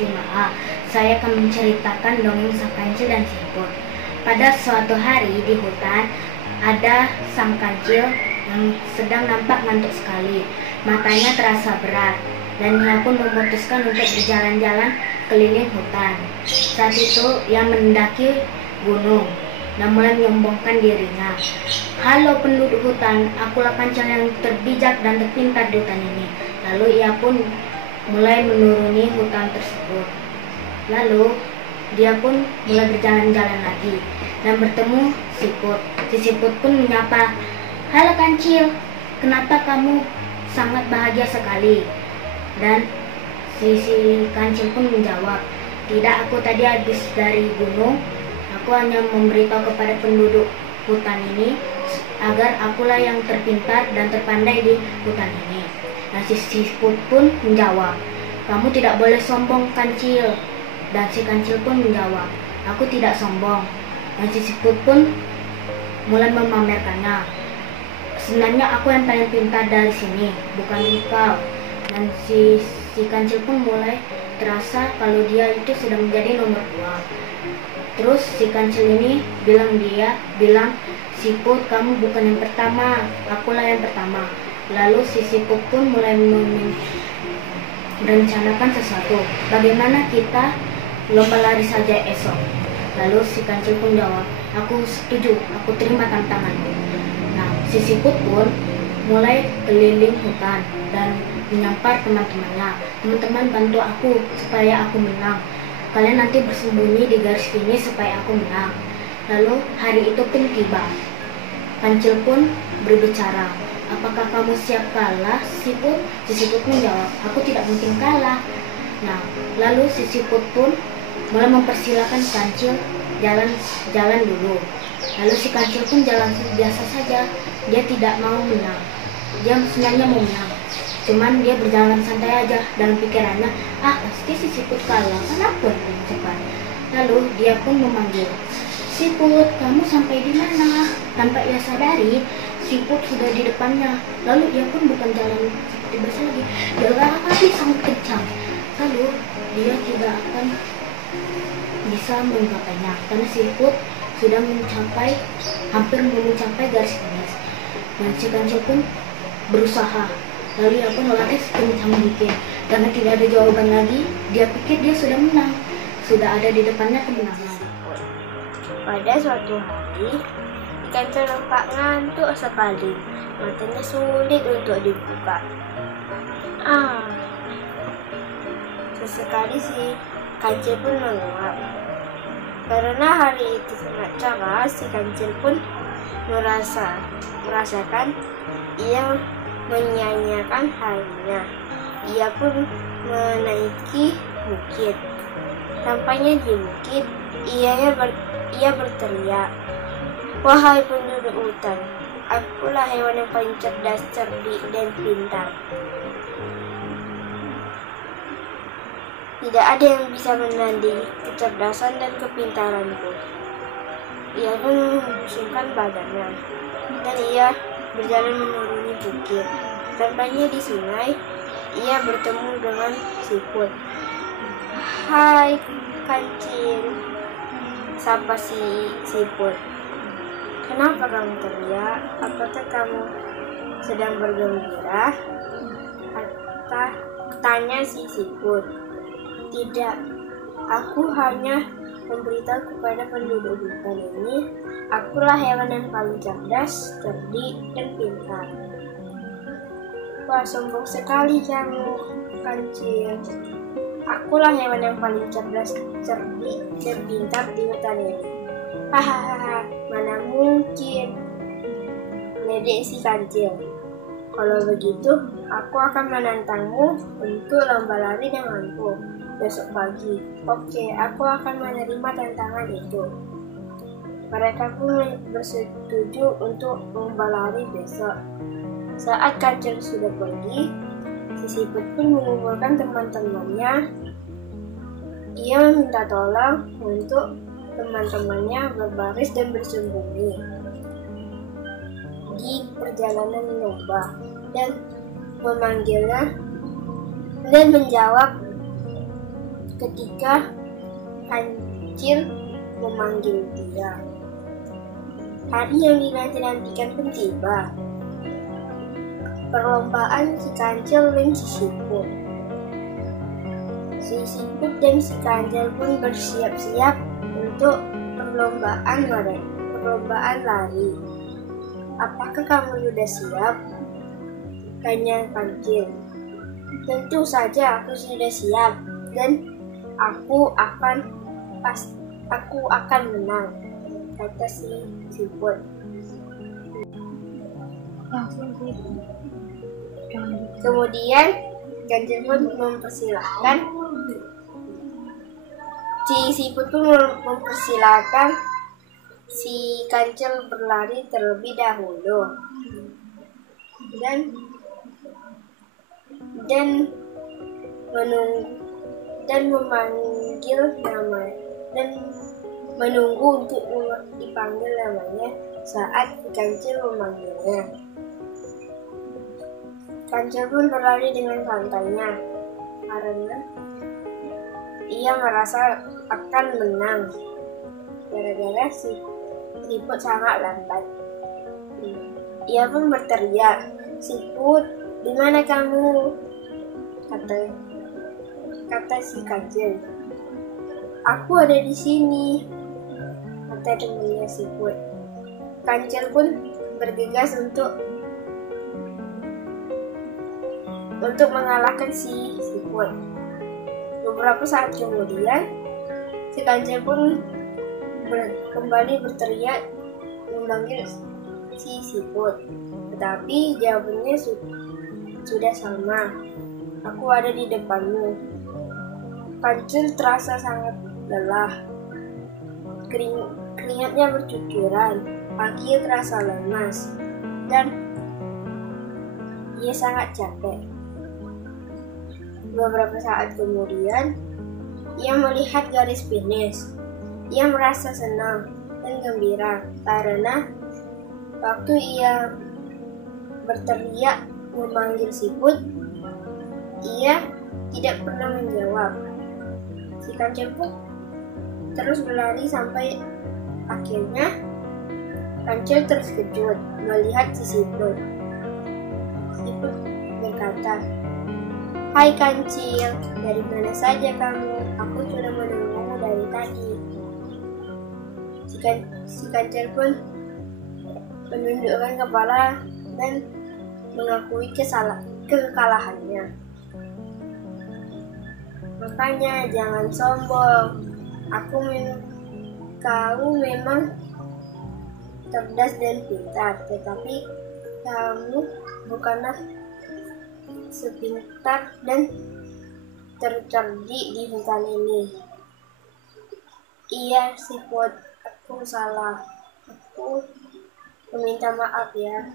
5A. Saya akan menceritakan dongeng Sang Kancil dan Siput. Pada suatu hari di hutan, ada sang kancil yang sedang nampak ngantuk sekali. Matanya terasa berat, dan ia pun memutuskan untuk berjalan-jalan keliling hutan. Saat itu ia mendaki gunung dan mulai menyombongkan dirinya. "Halo penduduk hutan, akulah kancil yang terbijak dan terpintar di hutan ini." Lalu ia pun mulai menuruni hutan tersebut. Lalu dia pun mulai berjalan-jalan lagi dan bertemu Siput. Si Siput pun menyapa, "Halo kancil, kenapa kamu sangat bahagia sekali?" Dan si kancil pun menjawab, "Tidak, aku tadi habis dari gunung. Aku hanya memberitahu kepada penduduk hutan ini agar akulah yang terpintar dan terpandai di hutan ini." Nah, si Siput pun menjawab, "Kamu tidak boleh sombong, kancil." Dan si kancil pun menjawab, "Aku tidak sombong." Dan si Siput pun mulai memamerkannya, "Sebenarnya aku yang paling pintar dari sini, bukan engkau." Dan si kancil pun mulai terasa kalau dia itu sudah menjadi nomor 2. Terus si kancil ini bilang, "Siput, kamu bukan yang pertama, akulah yang pertama." Lalu si Siput pun mulai merencanakan sesuatu. "Bagaimana kita lomba lari saja esok?" Lalu si kancil pun jawab, "Aku setuju, aku terima tantanganmu." Nah, si Siput pun mulai keliling hutan dan menyampar teman-temannya. "Teman-teman, bantu aku supaya aku menang. Kalian nanti bersembunyi di garis finish supaya aku menang." Lalu hari itu pun tiba. Kancil pun berbicara, "Apakah kamu siap kalah, Siput?" Si Siput menjawab, "Aku tidak mungkin kalah." Nah, lalu si Siput pun mulai mempersilahkan kancil jalan dulu. Lalu si kancil pun jalan biasa saja. Dia tidak mau menang. Dia sebenarnya mau menang, cuman dia berjalan santai aja. Dalam pikirannya, pasti si Siput kalah, kenapa yang cepat. Lalu dia pun memanggil, "Siput, kamu sampai di mana?" Tanpa ia sadari, Siput sudah di depannya. Lalu ia pun bukan jalan seperti biasa lagi, dia lari sangat kencang. Lalu dia tidak akan bisa menggapainya karena Siput sudah hampir mencapai garis finish. Dan si kancil pun berusaha. Lalu ia pun lari sekencang mungkin. Karena tidak ada jawaban lagi, dia pikir dia sudah menang. Sudah ada di depannya kemenangan. Pada suatu hari, kancil nampak ngantuk sekali. Matanya sulit untuk dibuka. Sesekali si kancil pun menguap. Karena hari itu sangat cerah, si kancil pun merasakan ia menyanyiakan harinya. Ia pun menaiki bukit. Sampainya di bukit, ia berteriak, "Wahai penduduk hutan, akulah hewan yang paling cerdas, cerdik, dan pintar. Tidak ada yang bisa menandingi kecerdasan dan kepintaranku." Ia pun membusungkan badannya, dan ia berjalan menuruni bukit. Sampainya di sungai, ia bertemu dengan Siput. "Hai kancil," sapa si Siput. "Kenapa kamu teriak? Apakah kamu sedang bergembira?" Tanya si Siput. "Tidak, aku hanya memberitahu kepada penduduk hutan ini, akulah hewan yang paling cerdas, cerdik, dan pintar." "Wah, sombong sekali kamu, kancil. Akulah hewan yang paling cerdas, cerdik, dan pintar di hutan ini." "Hahaha, mana mungkin," meledek si kancil. "Kalau begitu, aku akan menantangmu untuk lomba lari denganku besok pagi." "Oke, aku akan menerima tantangan itu." Mereka pun bersetuju untuk lomba lari besok. Saat kancil sudah pergi, si Siput pun mengumpulkan teman-temannya. Ia meminta tolong untuk teman-temannya berbaris dan bersembunyi di perjalanan lomba dan memanggilnya dan menjawab ketika kancil memanggil dia. Hari yang dinanti-nantikan pun tiba. Perlombaan si kancil dan si siput. Si siput dan si kancil pun bersiap-siap untuk perlombaan lari. Apakah kamu sudah siap? Tanya kancil. Tentu saja aku sudah siap dan aku akan menang, kata si siput. Kemudian kancil pun mempersilahkan si kancil berlari terlebih dahulu dan memanggil nama dan menunggu untuk dipanggil namanya saat kancil memanggilnya. Kancil pun berlari dengan santainya karena ia merasa akan menang gara-gara si siput sangat lambat. Ia pun berteriak, "Siput, di mana kamu?" Kata si kancil. "Aku ada di sini," kata temannya siput. Kancil pun bergegas untuk mengalahkan si siput. Beberapa saat kemudian, si kancil pun kembali berteriak memanggil si siput. Tetapi jawabannya sudah sama. "Aku ada di depanmu." Kancil terasa sangat lelah. Keringatnya bercucuran, kakinya terasa lemas, dan ia sangat capek. Beberapa saat kemudian, ia melihat garis finish. Ia merasa senang dan gembira karena waktu ia berteriak memanggil siput, ia tidak pernah menjawab. Si kancil pun terus berlari sampai akhirnya kancil terkejut melihat si siput. Siput berkata, "Hai kancil, dari mana saja kamu? Aku sudah menunggumu dari tadi." Si kancil pun menundukkan kepala dan mengakui kekalahannya. "Makanya jangan sombong. Kau memang cerdas dan pintar, tetapi kamu bukanlah sepintar dan tercerdik di hutan ini." "Iya, siput, aku salah. Aku meminta maaf ya."